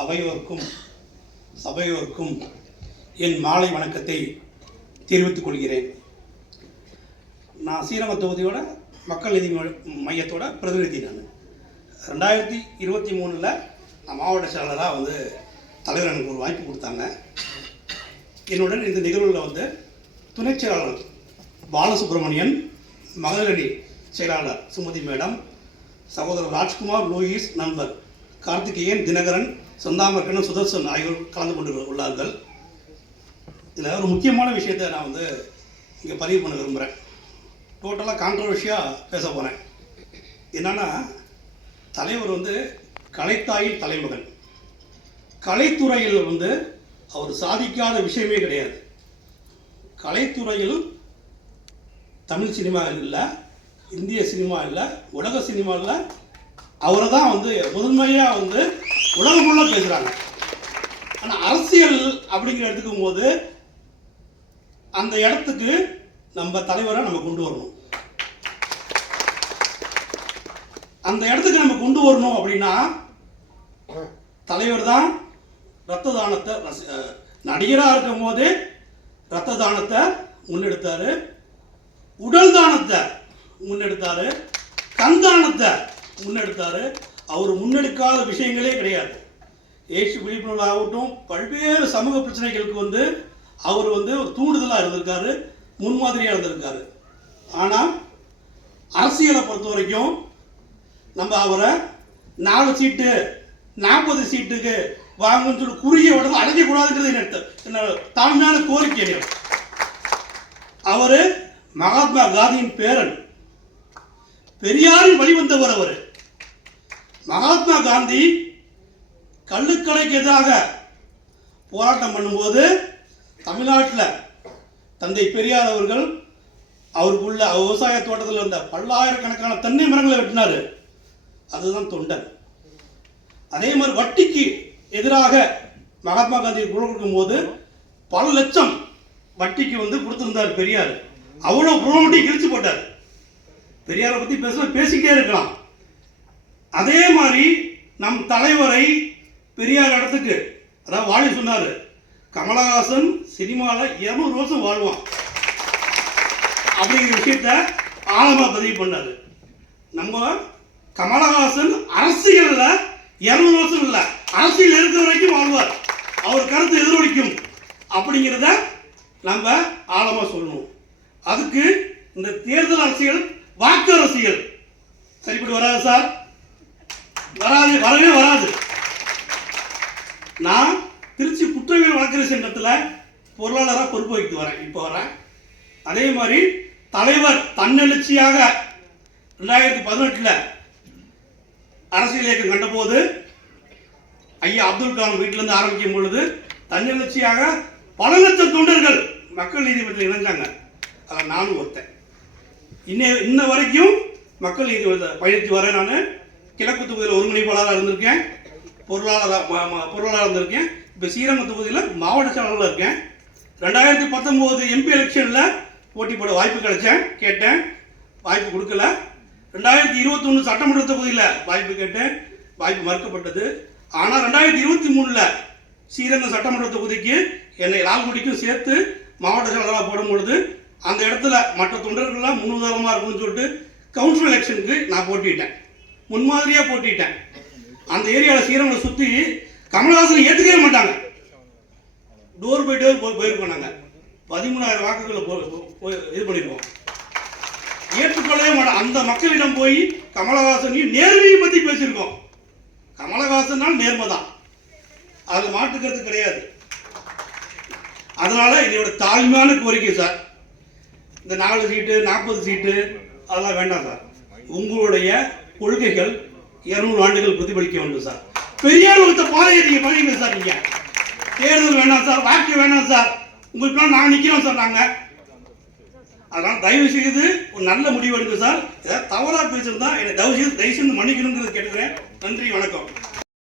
அவையோர்க்கும் சபையோர்க்கும் என் மாலை வணக்கத்தை தெரிவித்துக் கொள்கிறேன். நான் சீரம தொகுதியோட மக்கள் நிதி மையத்தோட பிரதிநிதி நான். ரெண்டாயிரத்தி இருபத்தி மூணில் நான் மாவட்ட செயலராக வந்து தலைவர் எனக்கு ஒரு வாய்ப்பு கொடுத்தாங்க. என்னுடன் இந்த நிகழ்வில் வந்து துணைச் செயலாளர் பாலசுப்ரமணியன் மகளிரணி செயலாளர் சுமதி மேடம் சகோதரர் ராஜ்குமார் லூயிஸ் நண்பர் கார்த்திகேயன் தினகரன் சொந்தாமர்கனும் சுதர்சன் ஆகியோர் கலந்து கொண்டு உள்ளார்கள். இதில் ஒரு முக்கியமான விஷயத்தை நான் வந்து இங்கே பதிவு பண்ண விரும்புகிறேன் டோட்டலாக கான்ட்ரவர்ஷியாக பேச போகிறேன் என்னன்னா தலைவர் வந்து கலைத்தாயின் தலைமகன். கலைத்துறையில் வந்து அவர் சாதிக்காத விஷயமே கிடையாது. கலைத்துறையில் தமிழ் சினிமா இல்லை இந்திய சினிமா இல்லை உலக சினிமா இல்லை அவரை தான் வந்து முதன்மையாக வந்து உலகம் ஃபுல்லாக பேசுகிறாங்க ஆனால் அரசியல் அப்படிங்கிற எடுத்துக்கும் போது அந்த இடத்துக்கு நம்ம தலைவரை நம்ம கொண்டு வரணும். அந்த இடத்துக்கு நம்ம கொண்டு வரணும் அப்படின்னா தலைவர் தான் ரத்த தானத்தை நடிகராக இருக்கும் போது ரத்த தானத்தை முன்னெடுத்தாரு. உடல் தானத்தை முன்னெடுத்தாரு. கண் தானத்தை முன்னெடுத்தாரு. அவர் முன்னெடுக்காத விஷயங்களே கிடையாது. ஏசு விழிப்புணர்வு ஆகட்டும் பல்வேறு சமூக பிரச்சனைகளுக்கு வந்து அவர் வந்து ஒரு தூண்டுதலாக இருந்திருக்காரு முன்மாதிரியாக இருந்திருக்காரு. ஆனால் அரசியலை பொறுத்த வரைக்கும் நம்ம அவரை நாலு சீட்டு நாற்பது சீட்டுக்கு வாங்கன்னு சொல்லி குறுகிய உடனே அடைக்கக்கூடாதுங்கிறது என்ன என்ன தாழ்மையான கோரிக்கை அவர் அவரு மகாத்மா காந்தியின் பேரன். பெரியாரின் வழிவந்தவர் அவர். மகாத்மா காந்தி கள்ளுக்கடைக்கு எதிராக போராட்டம் பண்ணும்போது தமிழ்நாட்டில் தந்தை பெரியார் அவர்கள் அவருக்குள்ள விவசாய தோட்டத்தில் இருந்த பல்லாயிரக்கணக்கான தென்னை மரங்களை வெட்டினாரு. அதுதான் தொண்டன். அதே மாதிரி வட்டிக்கு எதிராக மகாத்மா காந்தி குரல் கொடுக்கும்போது பல லட்சம் வட்டிக்கு வந்து கொடுத்துருந்தார் பெரியார். அவ்வளோ புரோமட்டி கிழிச்சு போட்டார். பெரியாரை பற்றி பேச பேசிக்கிட்டே இருக்கலாம். அதே மாதிரி நம் தலைவரை பெரியார் இடத்துக்கு அதாவது வாழி சொன்னார் கமலஹாசன் சினிமாவில் இருநூறு வருஷம் வாழ்வான். அப்படிங்கிற விஷயத்த ஆழமாக பதிவு பண்ணார். நம்ம கமலஹாசன் அரசியலில் இருநூறு வருஷம் இல்லை அரசியல் இருக்கிற வரைக்கும் வாழ்வார். அவர் கருத்து எதிரொலிக்கும் அப்படிங்கிறத நம்ம ஆழமாக சொல்லணும். அதுக்கு இந்த தேர்தல் அரசியல் வாக்கு அரசியல் சரிப்பட்டு வராது சார்? வராது வரவே வராது. நான் திருச்சி குற்றவியல் வழக்கறிஞர் சங்கத்தில் பொருளாளராக பொறுப்பு வகித்து வரேன். இப்போ வரேன். அதே மாதிரி தலைவர் தன்னெழுச்சியாக ரெண்டாயிரத்தி பதினெட்டில் அரசியல் இயக்கம் கண்டபோது ஐயா அப்துல் கலாம் வீட்டிலேருந்து ஆரம்பிக்கும் பொழுது தன்னெழுச்சியாக பல லட்சம் தொண்டர்கள் மக்கள் நீதிமன்றத்தில் இணைஞ்சாங்க. அதில் நானும் ஒருத்தன். இன்ன இன்ன வரைக்கும் மக்கள் நீதி பயணித்து வரேன் நான். கிழக்கு தொகுதியில் ஒருங்கிணைப்பாளராக இருந்திருக்கேன். பொருளாளராக பொருளாளராக இருந்திருக்கேன். இப்போ ஸ்ரீரங்கம் தொகுதியில் மாவட்ட செயலாளராக இருக்கேன். ரெண்டாயிரத்தி பத்தொம்போது எம்பி எலெக்ஷனில் போட்டி போட வாய்ப்பு கிடைச்சேன் கேட்டேன். வாய்ப்பு கொடுக்கல. ரெண்டாயிரத்தி இருபத்தொன்று சட்டமன்ற தொகுதியில் வாய்ப்பு கேட்டேன். வாய்ப்பு மறுக்கப்பட்டது. ஆனால் ரெண்டாயிரத்தி இருபத்தி மூணில் ஸ்ரீரங்கம் சட்டமன்ற தொகுதிக்கு என்னை லால்குடிக்கும் சேர்த்து மாவட்ட செயலாளராக போடும் பொழுது அந்த இடத்துல மற்ற தொண்டர்கள்லாம் முன்னுதாரணமாக இருக்கும்னு சொல்லிட்டு கவுன்சில் எலெக்ஷனுக்கு நான் போட்டிட்டேன் முன்மாதிரியாக போட்டிட்டேன். அந்த ஏரியாவில் சீரங்களை சுற்றி கமலஹாசனை ஏற்றுக்கவே மாட்டாங்க. டோர் பை டோர் போய் போயிருக்கோம் நாங்கள் பதிமூணாயிரம் வாக்குகளை போய் போய் இது பண்ணியிருக்கோம் ஏற்றுக்கொள்ளவே மாட்டோம். அந்த மக்களிடம் போய் கமலஹாசனையும் நேர்மையை பற்றி பேசியிருக்கோம். கமலஹாசனால் நேர்மை தான். அதில் மாற்றுக்கிறது கிடையாது. அதனால் என்னோட தாழ்மையான கோரிக்கை சார். இந்த நாலு சீட்டு நாற்பது சீட்டு அதெல்லாம் வேண்டாம் சார். உங்களுடைய கொள்கைகள் இருநூறு ஆண்டுகள் பிரதிபலிக்க வேண்டும் சார். பெரியார் வகுத்த பாதையை நீங்க பதிவு சார் நீங்க? தேர்தல் வேணாம் சார் வாக்கு வேணாம் சார். உங்களுக்கெல்லாம் நாங்கள் நிற்கிறோம் சார் நாங்கள் அதனால் தயவு செய்து ஒரு நல்ல முடிவு எடுங்க சார். ஏதாவது தவறாக பேசியிருந்தா என்னை தயவு செய்து தயவு செய்து மன்னிக்கணுங்கிறது கேட்டுக்கிறேன். நன்றி வணக்கம்.